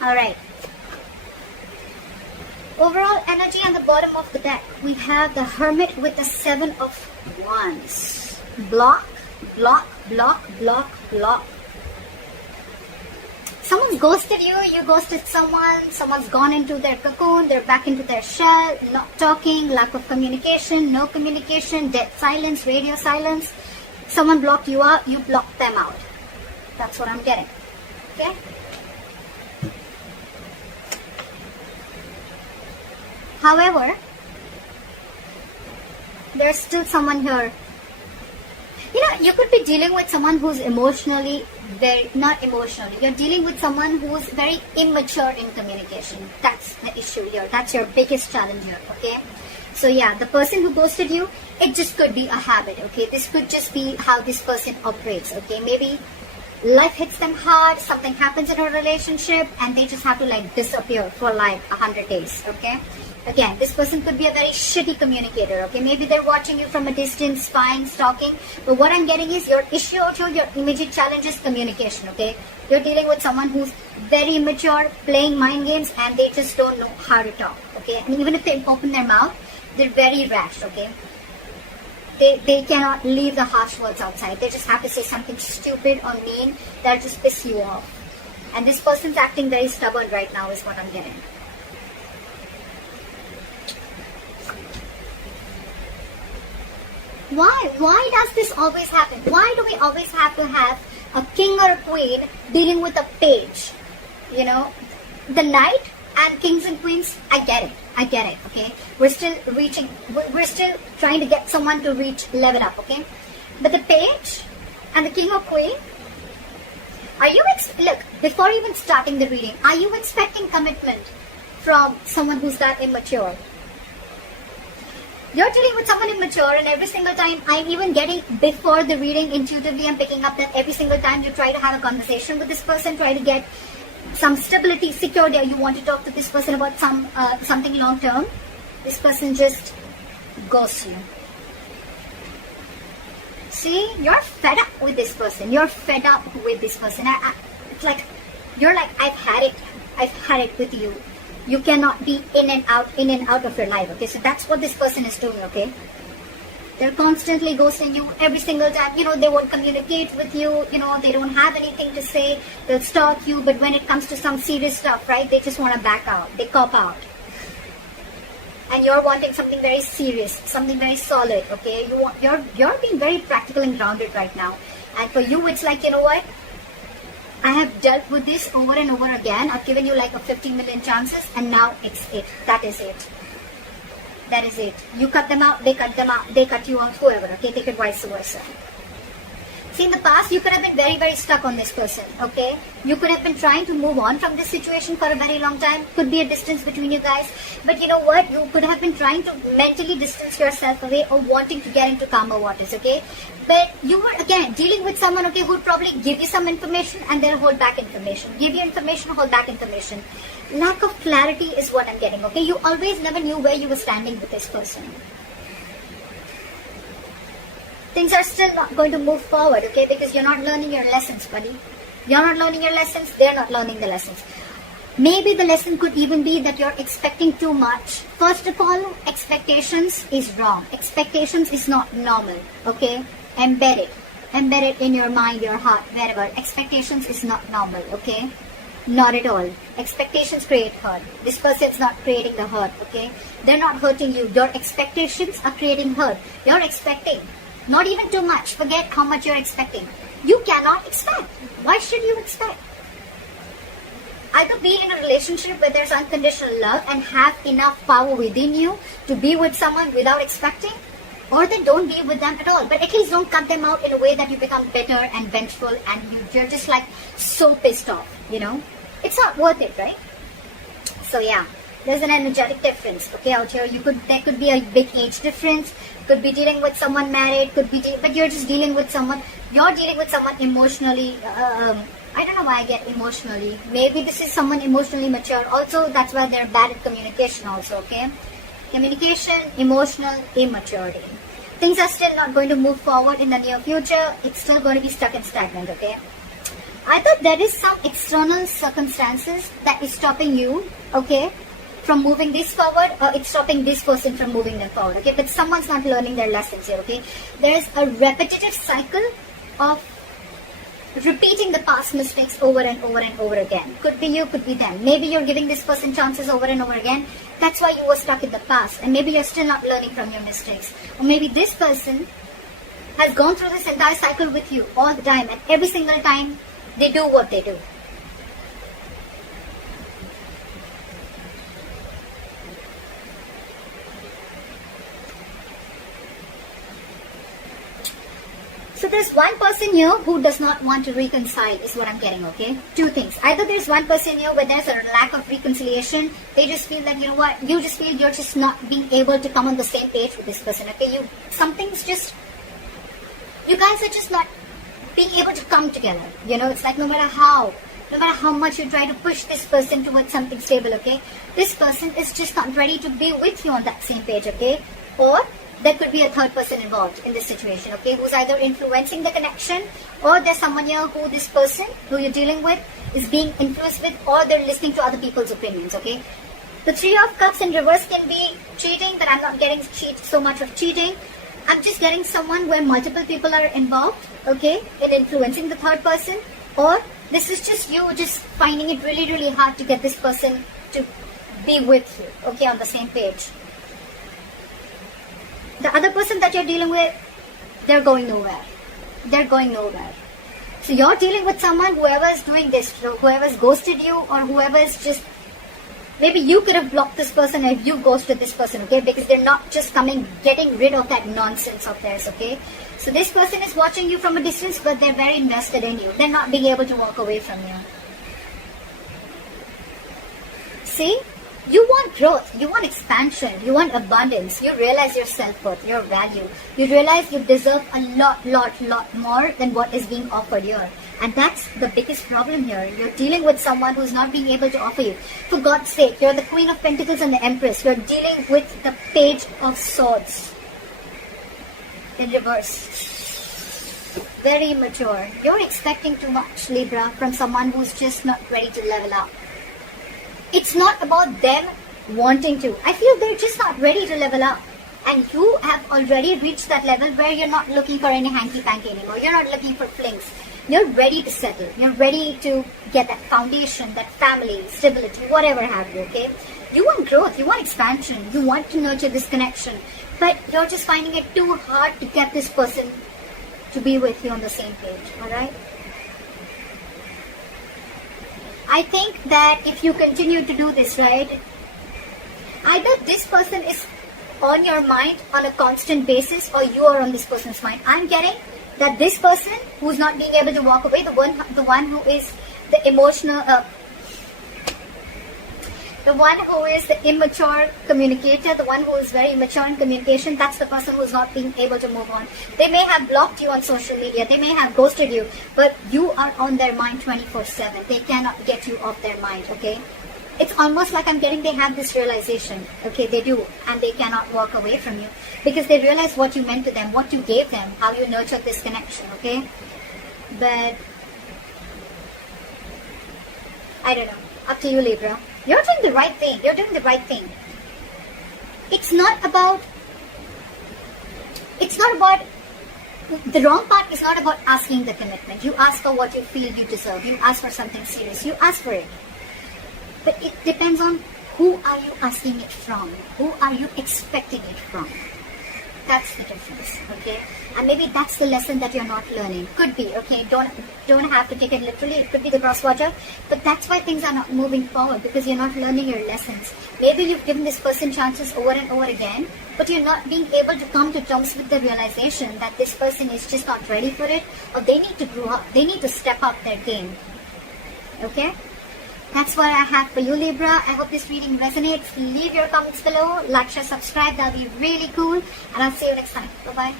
All right. Overall energy on the bottom of the deck, we have the Hermit with the 7 of Wands. Block, block, block, block, block. Someone's ghosted you, you ghosted someone, someone's gone into their cocoon, they're back into their shell, not talking, lack of communication, no communication, dead silence, radio silence. Someone blocked you out, you blocked them out. That's what I'm getting. Okay? However, there's still someone here. You know, you could be dealing with someone who's emotionally not emotionally. You're dealing with someone who's very immature in communication. That's the issue here. That's your biggest challenge here, okay? So yeah, the person who ghosted you, it just could be a habit, okay? This could just be how this person operates, okay? Maybe life hits them hard, something happens in a relationship, and they just have to like disappear for like 100 days, okay? Again, this person could be a very shitty communicator, okay? Maybe they're watching you from a distance, spying, stalking. But what I'm getting is your issue out here, your immediate challenge is communication, okay? You're dealing with someone who's very immature, playing mind games, and they just don't know how to talk, okay? And even if they open their mouth, they're very rash, okay? They cannot leave the harsh words outside. They just have to say something stupid or mean that'll just piss you off. And this person's acting very stubborn right now is what I'm getting. Why does this always happen? Why do we always have to have a king or a queen dealing with a page? You know, the knight and kings and queens, I get it, okay? We're still trying to get someone to reach level up, okay? But the page and the king or queen, are you, look, before even starting the reading, are you expecting commitment from someone who's that immature? You're dealing with someone immature, and every single time I'm even getting, before the reading, intuitively I'm picking up that every single time you try to have a conversation with this person, try to get some stability, security, you want to talk to this person about something long term, this person just ghosts you. See, you're fed up with this person. You're fed up with this person. It's like, you're like, I've had it with you. You cannot be in and out of your life, okay? So that's what this person is doing, okay? They're constantly ghosting you every single time. You know, they won't communicate with you. You know, they don't have anything to say. They'll stalk you. But when it comes to some serious stuff, right, they just want to back out. They cop out. And you're wanting something very serious, something very solid, okay? You're being very practical and grounded right now. And for you, it's like, you know what? I have dealt with this over and over again. I've given you like a 50 million chances, and now it's it. That is it. That is it. You cut them out, they cut them out, they cut you out, whoever, okay? Take it vice versa. See, in the past, you could have been very, very stuck on this person, okay? You could have been trying to move on from this situation for a very long time. Could be a distance between you guys. But you know what? You could have been trying to mentally distance yourself away or wanting to get into calmer waters, okay? But you were, again, dealing with someone, okay, who would probably give you some information and then hold back information. Give you information, hold back information. Lack of clarity is what I'm getting, okay? You always never knew where you were standing with this person. Things are still not going to move forward, okay? Because you're not learning your lessons, buddy. You're not learning your lessons, they're not learning the lessons. Maybe the lesson could even be that you're expecting too much. First of all, expectations is wrong. Expectations is not normal, okay? Embed it in your mind, your heart, wherever. Expectations is not normal, okay? Not at all. Expectations create hurt. This person's not creating the hurt, okay? They're not hurting you. Your expectations are creating hurt. You're expecting. Not even too much. Forget how much you're expecting. You cannot expect. Why should you expect? Either be in a relationship where there's unconditional love and have enough power within you to be with someone without expecting, or then don't be with them at all. But at least don't cut them out in a way that you become bitter and vengeful and you're just like so pissed off, you know? It's not worth it, right? So yeah, there's an energetic difference, okay, out here. There could be a big age difference. Could be dealing with someone married, but you're just dealing with someone, you're dealing with someone emotionally, I don't know why I get emotionally. Maybe this is someone emotionally mature. Also, that's why they're bad at communication also, okay? Communication, emotional, immaturity. Things are still not going to move forward in the near future. It's still going to be stuck and stagnant, okay? Either there is some external circumstances that is stopping you, okay, from moving this forward, or it's stopping this person from moving them forward, okay, but someone's not learning their lessons here, okay. There is a repetitive cycle of repeating the past mistakes over and over and over again. Could be you, could be them. Maybe you're giving this person chances over and over again. That's why you were stuck in the past, and maybe you're still not learning from your mistakes. Or maybe this person has gone through this entire cycle with you all the time, and every single time they do what they do. So there's one person here who does not want to reconcile is what I'm getting, okay? Two things. Either there's one person here where there's a lack of reconciliation. They just feel like, you know what, you just feel you're just not being able to come on the same page with this person, okay? You guys are just not being able to come together. You know, it's like no matter how much you try to push this person towards something stable, okay? This person is just not ready to be with you on that same page, okay? Or there could be a third person involved in this situation, okay, who's either influencing the connection, or there's someone here who this person who you're dealing with is being influenced with, or they're listening to other people's opinions, okay. The Three of Cups in reverse can be cheating, but I'm not getting so much of cheating. I'm just getting someone where multiple people are involved, okay, in influencing the third person, or this is just you just finding it really, really hard to get this person to be with you, okay, on the same page. The other person that you're dealing with, they're going nowhere. They're going nowhere. So you're dealing with someone, whoever is doing this, whoever's ghosted you, or whoever is just, maybe you could have blocked this person if you ghosted this person, okay? Because they're not just getting rid of that nonsense of theirs, okay? So this person is watching you from a distance, but they're very invested in you. They're not being able to walk away from you. See? You want growth, you want expansion, you want abundance, you realize your self-worth, your value. You realize you deserve a lot more than what is being offered here. And that's the biggest problem here. You're dealing with someone who's not being able to offer you. For God's sake, you're the Queen of Pentacles and the Empress. You're dealing with the Page of Swords in reverse. Very immature. You're expecting too much, Libra, from someone who's just not ready to level up. It's not about them wanting to. I feel they're just not ready to level up. And you have already reached that level where you're not looking for any hanky-panky anymore. You're not looking for flings. You're ready to settle. You're ready to get that foundation, that family, stability, whatever have you, okay? You want growth. You want expansion. You want to nurture this connection. But you're just finding it too hard to get this person to be with you on the same page, alright? I think that if you continue to do this, right, either this person is on your mind on a constant basis, or you are on this person's mind. I'm getting that this person who's not being able to walk away, the one who is the emotional, the one who is the immature communicator, the one who is very immature in communication, that's the person who's not being able to move on. They may have blocked you on social media, they may have ghosted you, but you are on their mind 24/7. They cannot get you off their mind, okay? It's almost like I'm getting they have this realization, okay, they do, and they cannot walk away from you because they realize what you meant to them, what you gave them, how you nurtured this connection, okay? But I don't know, up to you, Libra. You're doing the right thing. You're doing the right thing. It's not about, the wrong part is not about asking the commitment. You ask for what you feel you deserve. You ask for something serious. You ask for it. But it depends on who are you asking it from? Who are you expecting it from? That's the difference, okay? And maybe that's the lesson that you're not learning. Could be, okay? Don't have to take it literally. It could be the cross-watcher. But that's why things are not moving forward, because you're not learning your lessons. Maybe you've given this person chances over and over again, but you're not being able to come to terms with the realization that this person is just not ready for it, or they need to grow up. They need to step up their game. Okay? That's what I have for you, Libra. I hope this reading resonates. Leave your comments below. Like, share, subscribe. That'll be really cool. And I'll see you next time. Bye-bye.